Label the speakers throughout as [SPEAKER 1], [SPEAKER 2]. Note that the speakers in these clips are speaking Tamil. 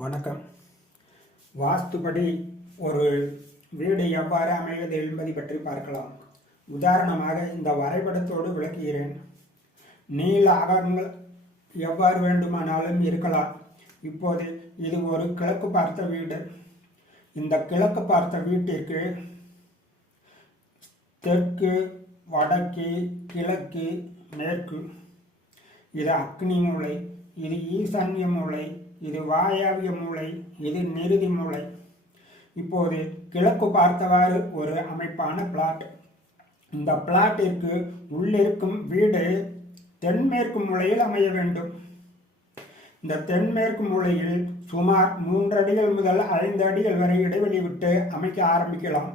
[SPEAKER 1] வணக்கம். வாஸ்துபடி ஒரு வீடு எவ்வாறு அமைவது என்பதை பற்றி பார்க்கலாம். உதாரணமாக இந்த வரைபடத்தோடு விளக்குகிறேன். நீள அகங்கள் எவ்வாறு வேண்டுமானாலும் இருக்கலாம். இப்போது இது ஒரு கிழக்கு பார்த்த வீடு. இந்த கிழக்கு பார்த்த வீட்டிற்கு தெற்கு வடக்கு கிழக்கு மேற்கு. இது அக்னி மூலை இது ஈசான்ய மூலை இது வாயாவிய மூலை இது நிறுதி மூலை இப்போது கிழக்கு பார்த்தவாறு ஒரு அமைப்பான பிளாட் இந்த பிளாட்டிற்கு உள்ளிருக்கும் வீடு தென்மேற்கு மூலையில் அமைய வேண்டும். இந்த தென்மேற்கு மூலையில் சுமார் மூன்று அடிகள் முதல் ஐந்து அடிகள் வரை இடைவெளி விட்டு அமைக்க ஆரம்பிக்கலாம்.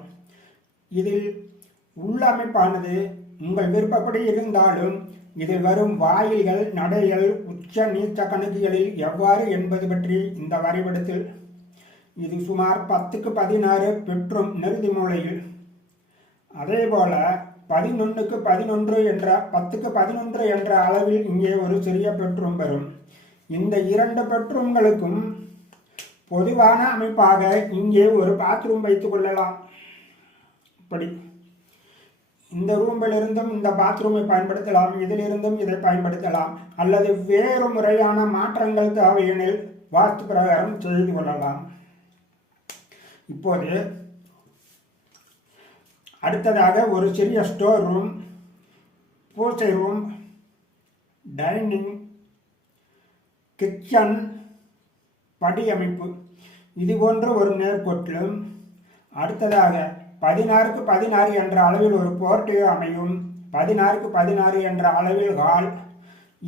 [SPEAKER 1] இதில் உள்ளமைப்பானது உங்கள் விருப்பப்படி இருந்தாலும் இதில் வரும் வாயில்கள் நடைகள் உச்ச நீச்ச கணக்குகளில் எவ்வாறு என்பது பற்றி இந்த வரைபடத்தில். இது சுமார் பத்துக்கு பதினாறு பெற்றும் நிறுதி மூலையில். அதேபோல பதினொன்றுக்கு பதினொன்று என்ற பத்துக்கு பதினொன்று என்ற அளவில் இங்கே ஒரு சிறிய பெட்ரூம் வரும் இந்த இரண்டு பெட்ரூம்களுக்கும் பொதுவான அமைப்பாக இங்கே ஒரு பாத்ரூம் வைத்துக் கொள்ளலாம். இப்படி. இந்த ரூமிலிருந்தும் இந்த பாத்ரூமை பயன்படுத்தலாம் இதிலிருந்தும் இதை பயன்படுத்தலாம். அல்லது வேறு முறையான மாற்றங்கள் தேவையெனில் வாஸ்து பிரகாரம் செய்து கொள்ளலாம். இப்போது அடுத்ததாக ஒரு சிறிய ஸ்டோர் ரூம் பூசை ரூம் டைனிங் கிச்சன் படி அமைப்பு. இது போன்ற ஒரு நேர்கோட்டிலும். அடுத்ததாக பதினாறுக்கு பதினாறு என்ற அளவில் ஒரு போர்ட்டியோ அமையும். பதினாறுக்கு பதினாறு என்ற அளவில் ஹால்.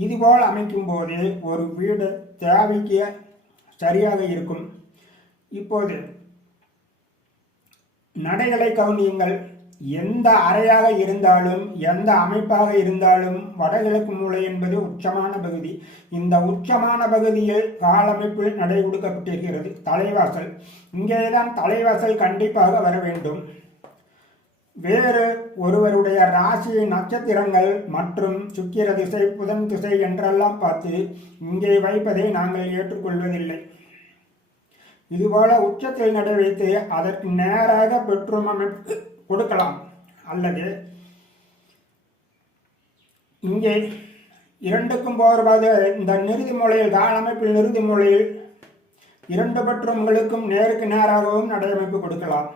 [SPEAKER 1] இதுபோல் அமைக்கும் போது ஒரு வீடு தேவைக்கு சரியாக இருக்கும். இப்போது நடைகளை கவனியுங்கள். எந்த அறையாக இருந்தாலும் எந்த அமைப்பாக இருந்தாலும் வடகிழக்கு மூலை என்பது உச்சமான பகுதி. இந்த உச்சமான பகுதியில் காலமைப்பில் நடை கொடுக்கப்பட்டிருக்கிறது தலைவாசல். இங்கேதான் தலைவாசல் கண்டிப்பாக வர வேண்டும். வேறு ஒருவருடைய ராசி நட்சத்திரங்கள் மற்றும் சுக்கிர திசை புதன் திசை என்றெல்லாம் பார்த்து இங்கே வைப்பதை நாங்கள் ஏற்றுக்கொள்வதில்லை. இதுபோல உச்சத்தில் நடை வைத்து அதற்கு நேராக பெட்ரூம் அமைப்பு கொடுக்கலாம். அல்லது இங்கே இரண்டுக்கும் போகிறது இந்த நிறுதி மூலையில் கால் அமைப்பில் நிறுதி மூலையில் இரண்டு பெட்ரூம்களுக்கும் நேருக்கு நேராகவும் நடையமைப்பு கொடுக்கலாம்.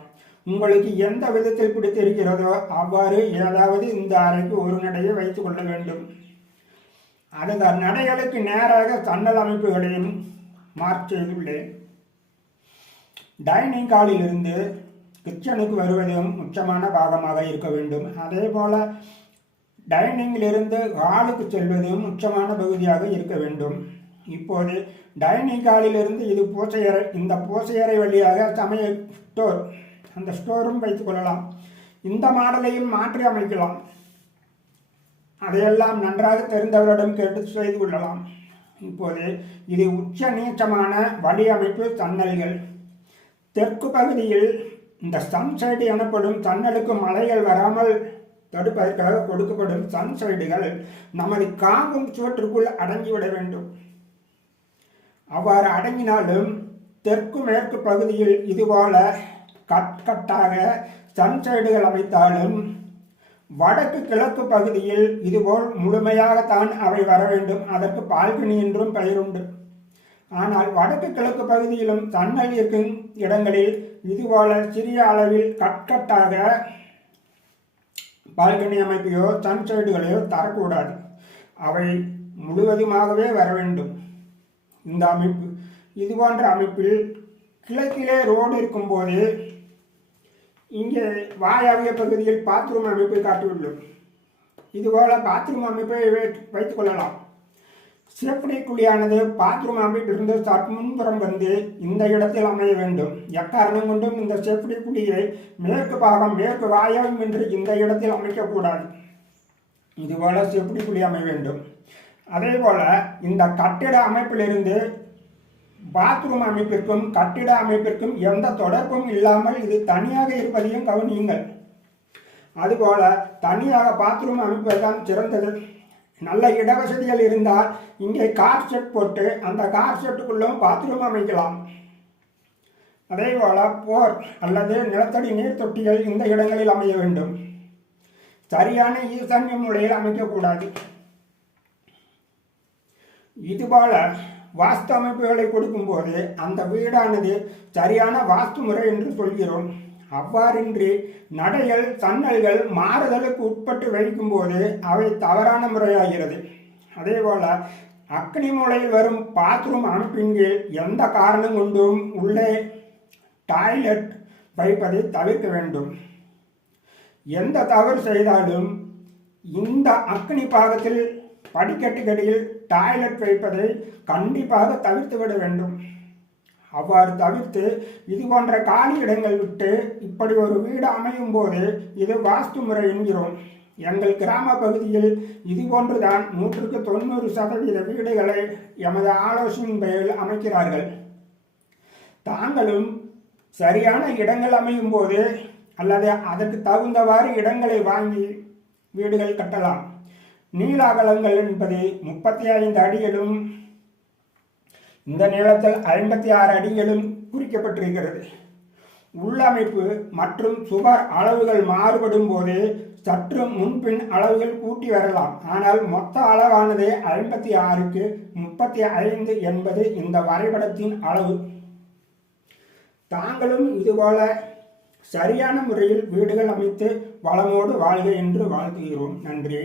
[SPEAKER 1] உங்களுக்கு எந்த விதத்தில் பிடித்திருக்கிறதோ அவ்வாறு ஏதாவது இந்த அறைக்கு ஒரு நடையை வைத்துக் கொள்ள வேண்டும். அந்த நடைகளுக்கு நேராக சன்னல் அமைப்புகளையும் மார்க் செய்துள்ளேன். டைனிங் ஹாலில் இருந்து கிச்சனுக்கு வருவதும் முக்கியமான பாகமாக இருக்க வேண்டும். அதே போல டைனிங்கிலிருந்து ஹாலுக்கு செல்வதும் முக்கியமான பகுதியாக இருக்க வேண்டும். இப்போது டைனிங் ஹாலிலிருந்து இது பூசையறை இந்த பூசையறை வழியாக சமையல் ஸ்டோர் அந்த ஸ்டோரும் வைத்துக் கொள்ளலாம். இந்த மாடலையும் மாற்றி அமைக்கலாம். அதையெல்லாம் நன்றாக தெரிந்தவரிடம் கேட்டு செய்து கொள்ளலாம். இப்போது இது உச்ச நீச்சமான வடிவமைப்பு சன்னல்கள் தெற்கு பகுதியில் இந்த சன்சைடு எனப்படும் சன்னலுக்கு மலைகள் வராமல் தடுப்பதற்காக கொடுக்கப்படும் சன்சைடுகள் நமது காம்பும் சுவற்றுக்குள் அடங்கிவிட வேண்டும். அவ்வாறு அடங்கினாலும் தெற்கு மேற்கு பகுதியில் இதுபோல கட்கட்டாக சன்சைடுகள் அமைத்தாலும் வடக்கு கிழக்கு பகுதியில் இதுபோல் முழுமையாகத்தான் அவை வர வேண்டும். அதற்கு பால்கனி என்றும் பெயருண்டு. ஆனால் வடக்கு கிழக்கு பகுதியிலும் தன்னல் இருக்கும் இடங்களில் இதுபோல சிறிய அளவில் கட்கட்டாக பால்கனி அமைப்பையோ சன்சைடுகளையோ தரக்கூடாது. அவை முழுவதுமாகவே வர வேண்டும். இந்த அமைப்பு இது போன்ற அமைப்பில் கிழக்கிலே ரோடு இருக்கும்போது இங்கே வாயாவிய பகுதியில் பாத்ரூம் அமைப்பை காட்டியுள்ளோம். இதுபோல பாத்ரூம் அமைப்பை வைத்துக் கொள்ளலாம். சேஃப்டி குழியானது பாத்ரூம் அமைப்பிலிருந்து சற்று முன்புறம் வந்து இந்த இடத்தில் அமைய வேண்டும். எக்காரணம் கொண்டும் இந்த சேஃப்டி குழியை மேற்கு பாகம் மேற்கு வாயம் என்று இந்த இடத்தில் அமைக்கக்கூடாது. இதுபோல சேஃப்டி குழி அமைய வேண்டும். அதே போல இந்த கட்டிட அமைப்பிலிருந்து பாத்ரூம் அமைப்பிற்கும் கட்டிட அமைப்பிற்கும் எந்த தொடர்பும் இல்லாமல் இது தனியாக இருப்பதையும் கவனியுங்கள். அதுபோல தனியாக பாத்ரூம் அமைப்பதுதான் சிறந்தது. நல்ல இடவசதிகள் இருந்தால் இங்கே கார் செட் போட்டு அந்த கார் செட்டுக்குள்ளும் பாத்ரூம் அமைக்கலாம். அதே போல போர் அல்லது நிலத்தடி நீர் தொட்டிகள் இந்த இடங்களில் அமைய வேண்டும். சரியான ஈசான்ய முறையில் அமைக்கக்கூடாது. இதுபோல வாஸ்து அமைப்புகளை கொடுக்கும்போது அந்த வீடானது சரியான வாஸ்து முறை என்று சொல்கிறோம். அவ்வாறின்றி நடைகள் சன்னல்கள் மாறுதலுக்கு உட்பட்டு வைக்கும்போது அவை தவறான முறையாகிறது. அதே போல அக்னி மூலையில் வரும் பாத்ரூம் அமைப்பின் கீழ் எந்த காரணம் கொண்டும் உள்ளே டாய்லெட் வைப்பதை தவிர்க்க வேண்டும். எந்த தவறு செய்தாலும் இந்த அக்னி பாகத்தில் படிக்கட்டுக்கடியில் டாய்லெட் வைப்பதை கண்டிப்பாக தவிர்த்து விட வேண்டும். அவ்வாறு தவிர்த்து இது போன்ற காலி இடங்கள் விட்டு இப்படி ஒரு வீடு அமையும் போது இது வாஸ்து முறை என்கிறோம். எங்கள் கிராம பகுதியில் இது போன்றுதான் நூற்றுக்கு தொண்ணூறு சதவீத வீடுகளை எமது ஆலோசனையின் பெயரில் அமைக்கிறார்கள். தாங்களும் சரியான இடங்கள் அமையும் போது அல்லது அதற்கு தகுந்தவாறு இடங்களை வாங்கி வீடுகள் கட்டலாம். நீள அகலங்கள் என்பது முப்பத்தி ஐந்து அடிகளும் இந்த நீளத்தில் ஐம்பத்தி ஆறு அடிகளும் குறிக்கப்பட்டிருக்கிறது. உள்ளமைப்பு மற்றும் சுவர் அளவுகள் மாறுபடும் போது சற்று முன்பின் அளவுகள் கூட்டி வரலாம். ஆனால் மொத்த அளவானது ஐம்பத்தி ஆறுக்கு முப்பத்தி ஐந்து என்பது இந்த வரைபடத்தின் அளவு. தாங்களும் இதுபோல சரியான முறையில் வீடுகள் அமைத்து வளமோடு வாழ்க என்று வாழ்த்துகிறோம். நன்றி.